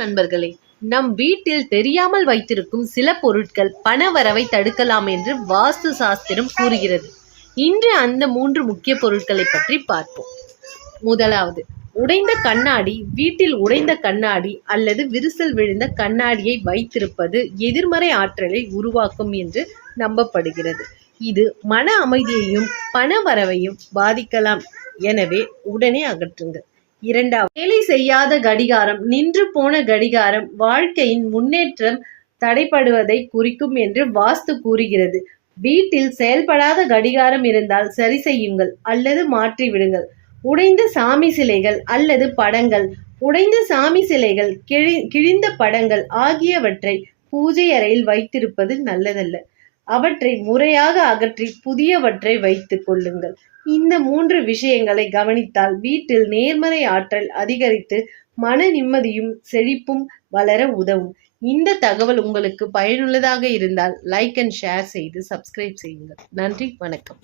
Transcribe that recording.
நண்பர்களே, நம் வீட்டில் தெரியாமல் வைத்திருக்கும் சில பொருட்கள் பண வரவை தடுக்கலாம் என்று வாஸ்து சாஸ்திரம் கூறுகிறது. இன்று அந்த 3 முக்கிய பொருட்களை பற்றி பார்ப்போம். முதலாவது, உடைந்த கண்ணாடி. வீட்டில் உடைந்த கண்ணாடி அல்லது விரிசல் விழுந்த கண்ணாடியை வைத்திருப்பது எதிர்மறை ஆற்றலை உருவாக்கும் என்று நம்பப்படுகிறது. இது மன அமைதியையும் பண வரவையும் பாதிக்கலாம். எனவே உடனே அகற்றுங்கள். இரண்டாவது, வேலை செய்யாத கடிகாரம். நின்று போன கடிகாரம் வாழ்க்கையின் முன்னேற்றம் தடைப்படுவதை குறிக்கும் என்று வாஸ்து கூறுகிறது. வீட்டில் செயல்படாத கடிகாரம் இருந்தால் சரி செய்யுங்கள் அல்லது மாற்றிவிடுங்கள். உடைந்த சாமி சிலைகள் அல்லது படங்கள். உடைந்த சாமி சிலைகள், கிழிந்த படங்கள் ஆகியவற்றை பூஜை அறையில் வைத்திருப்பது நல்லதல்ல. அவற்றை முறையாக அகற்றி புதியவற்றை வைத்துக் கொள்ளுங்கள். இந்த 3 விஷயங்களை கவனித்தால் வீட்டில் நேர்மறை ஆற்றல் அதிகரித்து மன நிம்மதியும் செழிப்பும் வளர உதவும். இந்த தகவல் உங்களுக்கு பயனுள்ளதாக இருந்தால் லைக் அண்ட் ஷேர் செய்து சப்ஸ்கிரைப் செய்யுங்கள். நன்றி, வணக்கம்.